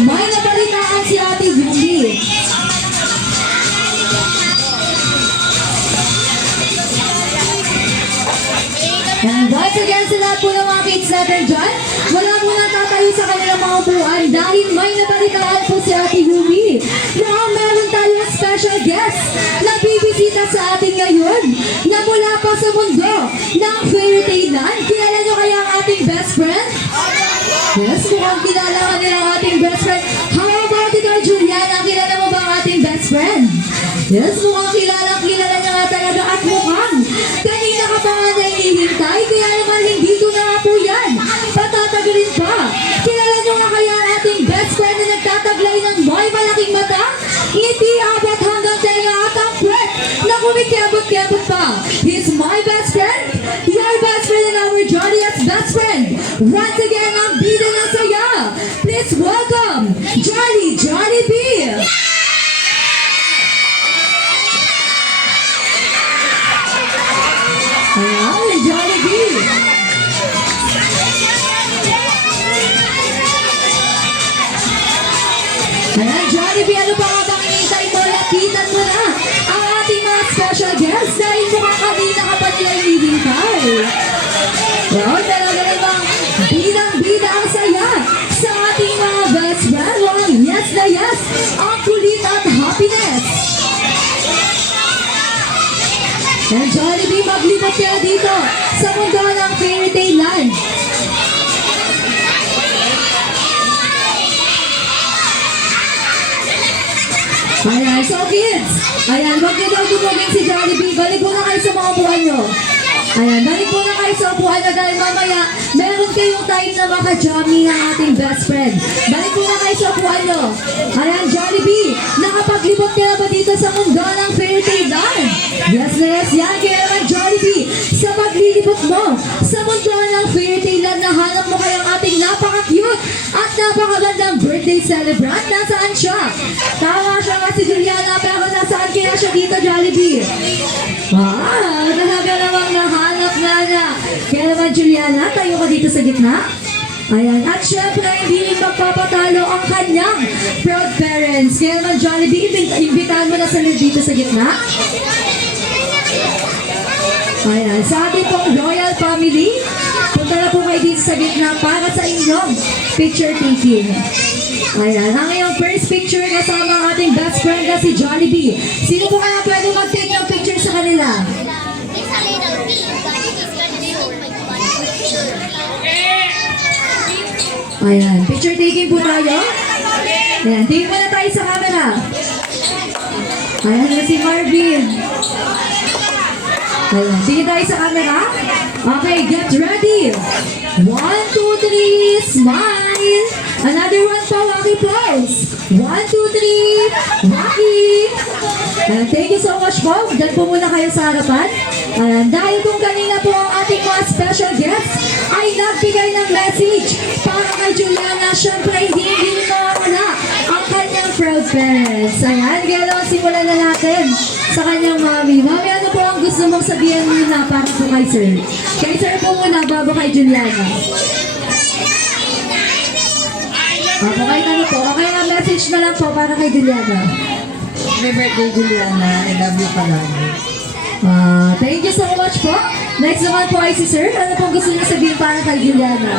may nabalitaan si Ate Julie. And once again sa lahat po ng mga kids natin dyan, wala muna tatayo sa kanilang mga upuan dahil may nabalitaan po si Ate Ruby na meron tayong special guest na bibisita sa atin ngayon na mula pa sa mundo ng Fairy Tale Land. Kilala nyo kaya ang ating best friend? Yes, mukhang kilala ka nila ang ating best friend. How about ikaw, Juliana? Kilala mo ba ang ating best friend? Yes, mukhang kilala niya nga talaga at mukhang kanina ka pa nga nahihintay, kaya naman hindi ko na nga po yan. Patatagalin pa. Kilala nyo nga kaya ang ating best friend na nagtataglay ng may malaking mata, ngiti abot hanggang tenga at ang puwet na kumikiabot-kiabot pa. He's my best friend, your best friend and our jolliest best friend. Once again, ang bida ng saya. Please welcome, Jolly B. Ayan, Jollibee! Ayan, Jollibee, ano pa nga bang hinihintay mo? Lapitan mo na ang ating mga special guests dahil mukhang kanina ka pa nila hinihintay. Wow, talaga namang bidang-bida ang saya sa ating mga best friend. Wow, yes na yes, ang kulit at happiness. And Jollibee, maglibot kayo dito sa mundo ng Fairy Tale Land. Ayan, so kids, ayan, huwag niyo daw dumugin si Jollibee. Balik muna kayo sa mga upuan nyo. Ayan, balik muna kayo sa upuan nyo dahil mamaya meron kayong time na maka-jammy ng ating best friend. Balik muna kayo sa upuan nyo. Ayan, Jollibee, nakapaglibot ka na ba dito sa mundo ng Fairy Tale Land? Yes na yes, yan. Kaya naman, Jollibee, sa paglilibot mo sa mundo ng Fairy Tale Land, nahanap mo kayang ating napaka-cute at napakagandang birthday celebrant. Nasaan siya? Tama siya nga si Juliana, pero nasaan kaya siya dito, Jollibee? Talaga namang nahanap na niya. Kaya naman, Juliana, tayo ka dito sa gitna. Ayan. At syempre, hindi rin magpapatalo ang kanyang proud parents. Kaya naman, Jollibee, imbitahan mo na sa dito sa gitna. Ayan. Sa ating pong royal family, punta na po kayo dito sa gitna para sa inyong picture taking. Ayan. Ang iyong first picture kasama ang ating best friend na si Jollibee. Sino po kaya pwede mag-take ng picture sa kanila? Ayan. Picture taking po tayo. Ayan. Tingin mo na tayo sa camera. Ayan na si Marvin. Ayan. Tingin tayo sa camera. Okay, get ready. 1, 2, 3, smile. Another one pa, Wacky applause. 1, 2, 3, Wacky. Ayan, thank you so much po. Diyan po muna kayo sa harapan. Ayan, dahil kung kanina po ang ating mga special guests ay nagbigay ng message para kay Juliana, syempre hindi mawawala ang kanyang proud parents. Ayan, kaya naman simulan na natin sa kanyang mami. Mami, ano po ang gusto mong sabihin nila para po kay sir? Kay sir po muna bago kay Juliana. Okay, ano po? Okay, ang message na lang po para kay Juliana. Happy birthday, Juliana. I love you palagi. Thank you so much po. Next naman po ay si sir. Ano pong gusto niyo sabihin para kay Juliana?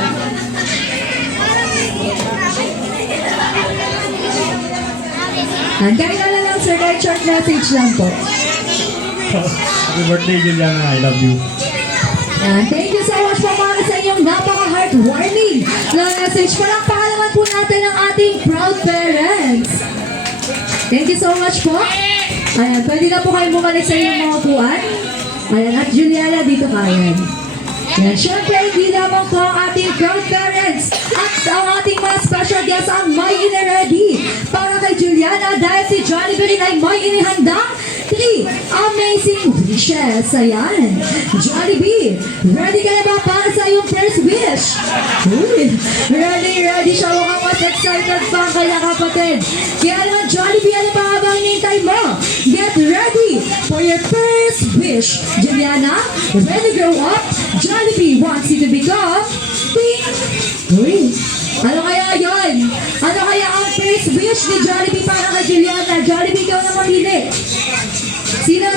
Hanggang na lang sir, kahit short message lang po. Happy birthday, Juliana. I love you. Thank you so much po para sa inyong napaka-heartwarming na message. Palakpakan po natin ang ating proud parents. Thank you so much po. Ayan, pwede na po kayo bumalik sa inyong mga upuan. Ayan, at Juliana, dito kayo. Ayan, syempre, hindi lamang po ang ating proud parents at ang ating mga special guests ang may ina-ready para kay Juliana dahil si Jollibee rin ay may inihandang 3 amazing wishes. Ayan, Jollibee, ready ka na ba para sa iyong first wish? Uy, ready siya. Mukhang mas excited pa ang kanyang kapatid. Kaya naman, Jollibee, ano pa nga bang hinihintay mo? Get ready for your first wish. Juliana, ready to grow up? Jollibee wants you to become Uy, Ano kaya yon? Ano kaya ang first wish ni Jollibee para kay Juliana? Jollibee, ikaw na mamili. Sino?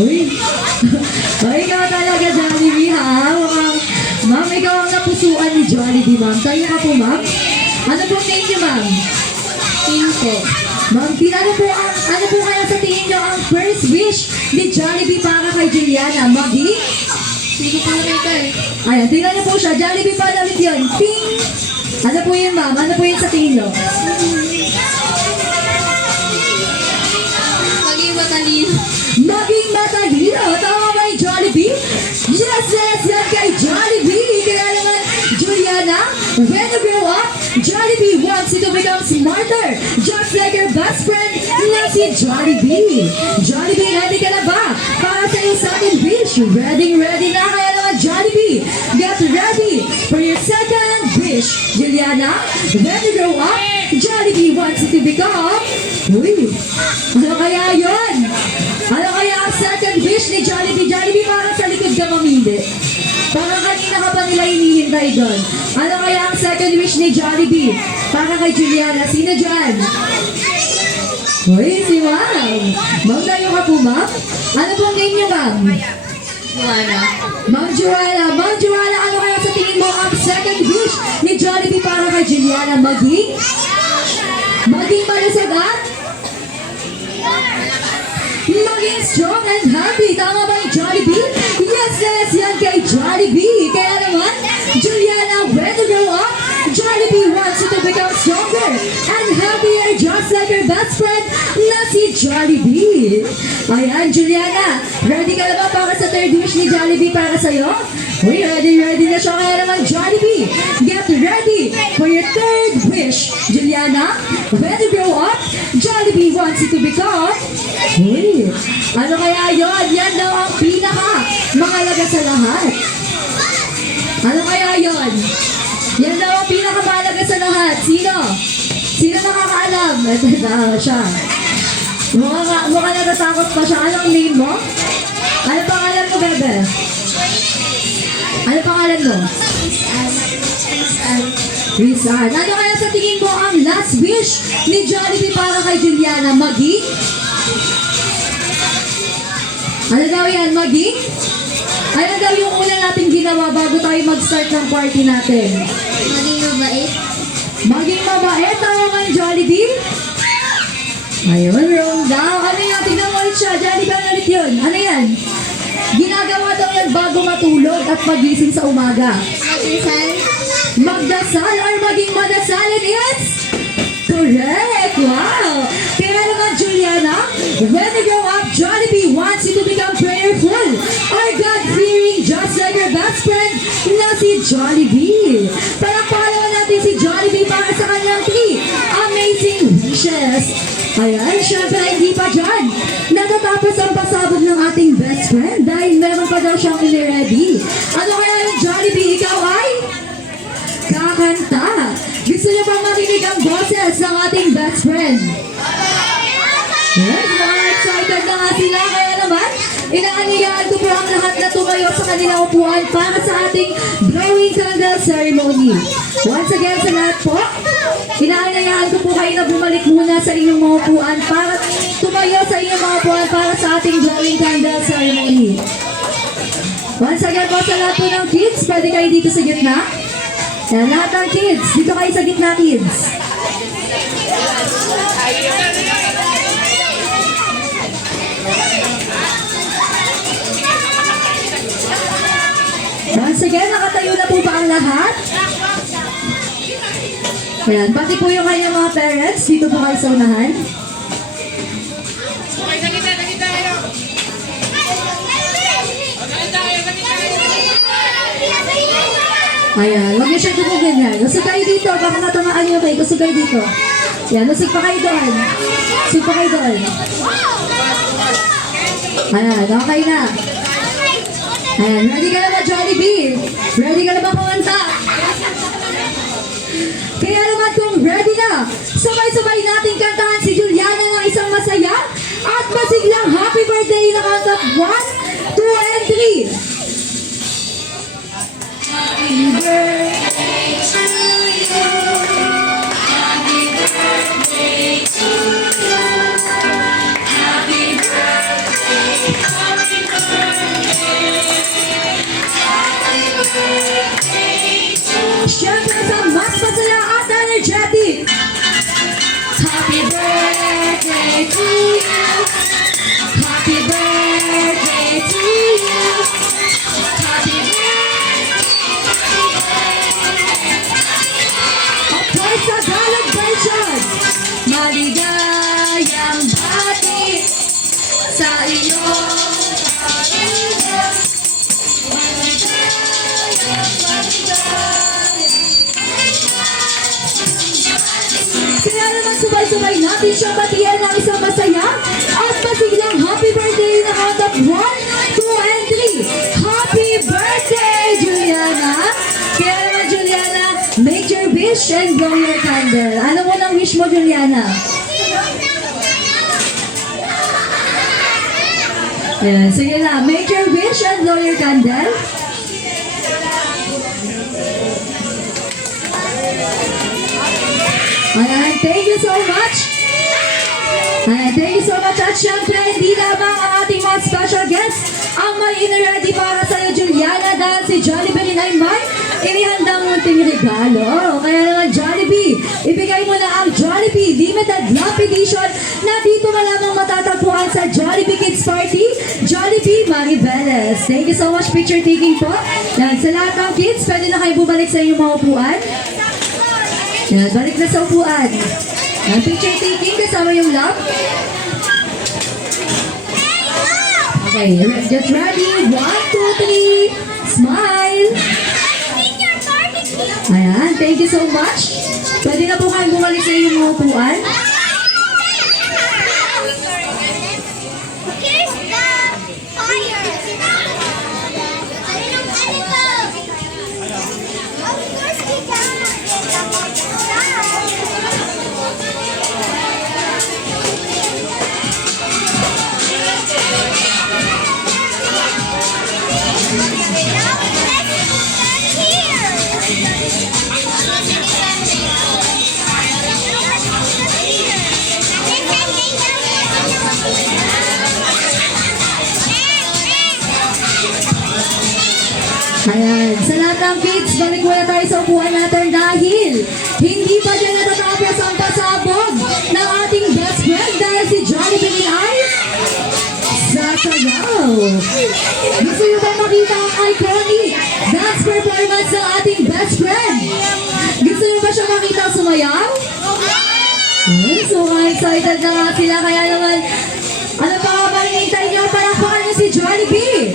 Uy. Uy, ikaw talaga, Jollibee, ha? Mukhang, ma'am, ikaw ang napusuan ni Jollibee, ma'am. Kayo ka po, ma'am? Ano po name niyo, ma'am? Pinto. Ma'am, ano po kaya sa tingin niyo ang first wish ni Jollibee para kay Juliana? Maging? Hindi ko pa nakita eh. Ayan, tingnan niyo po siya. Jollibee pa damit yun. Ping! Ano po yun, ma'am? Ano po yun sa tingin niyo? Maging matalino. Maging matalino. Tama ba yung Jollibee? Yes, yan kay Jollibee. Kaya naman, Juliana, when you grow up, Jollibee wants you to become smarter, just like your best friend na si Jollibee. Jollibee, ready ka na ba? Para sa iyong second wish. Ready na. Kaya naman, Jollibee, get ready for your second wish. Juliana, when you grow up, Jollibee wants you to become... Uy, ano kaya yun? Ano kaya ang second wish ni Jollibee? Jollibee, parang sa likod ka mamili. Parang kanina ka pa nila hinihintay doon. Ano kaya ang second wish ni Jollibee? Para kay Juliana. Sino dyan? Uy, si Ma'am. Ma'am, tayo ka po, Ma'am? Ano pong name niyo, Ma'am? Juana. Ma'am Joanna. Ma'am Joanna, ano kaya sa tingin mo ang second wish ni Jollibee para kay Juliana? Maging malusog at? Maging strong and happy. Tama ba yung Jollibee? Yes, yan kay Jollibee. Kaya naman, Juliana, when you grow up, Jollibee wants you to become stronger and happier just like your best friend na si Jollibee. Ayan, Juliana, ready ka na ba para sa third wish ni Jollibee para sa'yo? Uy, ready na siya. Kaya naman, Jollibee, get ready for your third wish. Juliana, when you grow up, Jollibee wants you to become... Uy, ano kaya yon? Yan daw ang mahalaga sa lahat. Ano kaya yon? Yan daw ang pinakamahalaga sa lahat. Sino nakakaalam? Ito na siya. Mukha natatakot pa siya. Anong name mo? Ano pangalan mo, bebe? Ano pangalan mo? Rizal. Ano kaya sa tingin mo ang last wish ni Jollibee para kay Juliana? Maging? Ano daw yan? Maging? Ano daw yung una natin ginawa bago tayo mag-start ng party natin? Maging mabait. Maging mabait. Tama ba yung Jollibee? Ayun, wrong daw. Ano yan? Tignan mo ulit siya. Jollibee, ano ulit yun? Ano yan? Ginagawa daw yan bago matulog at magising sa umaga. Magdasal. Magdasal or maging madasalin is? Correct! Wow! Kaya naman, Juliana, when you grow up, Jollibee wants you to become prayerful or God-fearing just like your best friend na si Jollibee. Palakpakan naman natin si Jollibee para sa kanyang 3 amazing wishes. Ayan, syempre hindi pa dyan. Natatapos ang pasabog ng ating best friend dahil meron pa daw siyang iniready. Ano kaya yung Jollibee? Ikaw ay? Kakanta. Gusto niyo bang makinig ang boses ng ating best friend? Yes, mga excited na nga sila. Kaya naman, inaanyayahan ko po ang lahat na tumayo sa kanilang upuan para sa ating blowing candle ceremony. Once again sa lahat po, inaanyayahan ko po kayo na bumalik muna sa inyong mga upuan para tumayo sa inyong mga upuan para sa ating blowing candle ceremony. Once again po sa lahat po ng kids, pwede kayo dito sa gitna. Yan, lahat ng kids, dito kayo sa gitna, kids. Once again, nakatayo na po ba ang lahat? Ayan, pati po yung kanyang mga parents, dito po kayo sa unahan. Ayan, huwag niyo siya ganyan. Usog kayo dito, baka matamaan niyo kayo. Usog kayo dito. Ayan, usog pa kayo doon. Usog pa kayo doon. Ayan, okay na. Ayan, ready ka na ba, Jollibee? Ready ka na ba kumanta? Kaya naman kung ready na, sabay-sabay natin kantahan si Juliana ng isang masaya at masiglang happy birthday na count of 1, 2, and 3. Happy birthday Kaya naman subay-subay natin siya batiyan ng isang masaya at masiglang happy birthday na count of 1, 2, and 3. Happy birthday, Juliana! Kaya naman, Juliana, make your wish and blow your candle. Ano mo nang wish mo, Juliana? Ayan, sige na. Make your wish and blow your candle. Ayan, thank you so much. Ayan, thank you so much. At syempre, hindi lamang ang ating mga special guests ang may ina-ready para sa'yo, Juliana, dahil si Jollibee rin ay may inihandang munting regalo. Kaya naman, Jollibee, ibigay mo na ang Jollibee Limited Love Edition na dito malamang matatagpuan sa Jollibee Kids Party, Jollibee Maribeles. Thank you so much, picture taking po. Yan, sa lahat ng kids, pwede na kayo bumalik sa inyong mga upuan. Yan, balik na sa upuan. Yan, picture taking kasama yung love. Okay, get ready. 1, 2, 3. Smile. Ayan, thank you so much. Pwede na po kayong bumalik sa inyong mga upuan. Here's the fire. Of course we can. Ayan, sa lahat ng kids, balik muna tayo sa upuan natin dahil hindi pa dyan natatapos ang pasabog ng ating best friend dahil si Jollibee ay sasayaw. Gusto nyo ba makita ang iconic dance performance ng ating best friend? Gusto nyo ba siya makita sumayaw? So excited na nga sila, kaya naman, ano pa nga ba hinihintay nyo? Palakpakan nyo si Jollibee!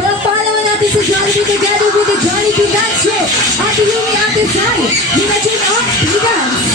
Palakpakan naman natin si Jollibee together with the Jollibee Dance Show. Ate Yumi, Ate Sai, Imagine of Dance.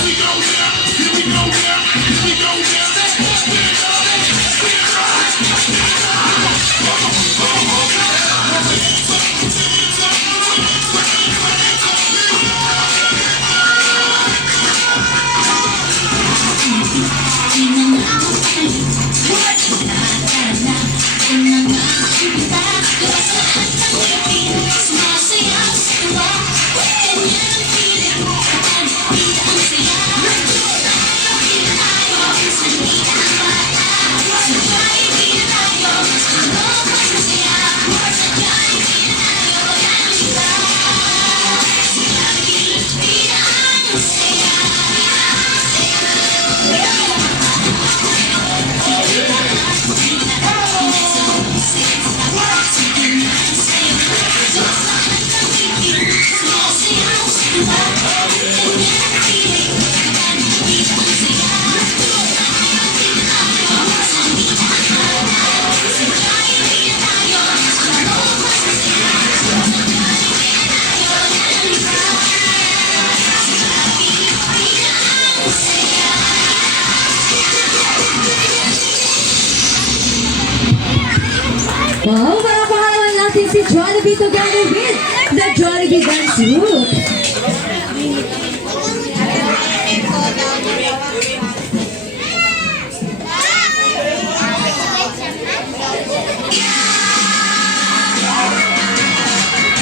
Wow, palakpakan naman natin si Jollibee together with the Jollibee Dance Group.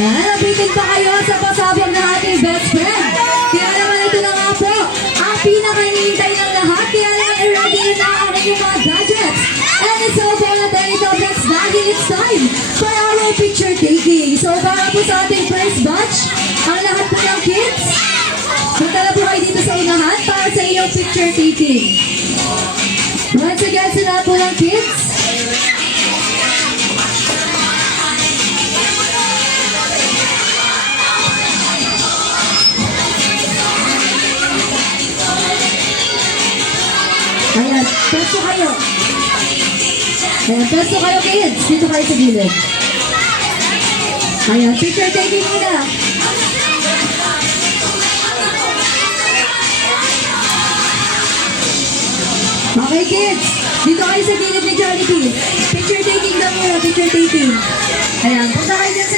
Nabitin pa kayo sa pasabog ng ating best friend. Kaya naman ito na nga po, ang pinaka-hinihintay ng lahat. Kaya naman i-ready na ang inyong mga gadgets. And it's all for the day tablets dahil it's time for our picture taking. So para po sa ating first batch, ang lahat po ng kids, punta na po kayo dito sa unahan para sa iyong picture taking. Once again, sa lahat po ng kids, ayan, pwesto kayo. Ayan, pwesto kayo kids. Dito kayo sa gilid. Ayan, picture taking muna. Okay, kids. Dito kayo sa gilid ni Jollibee. Picture taking daw muna, picture taking. Ayan, punta kayo dyan sa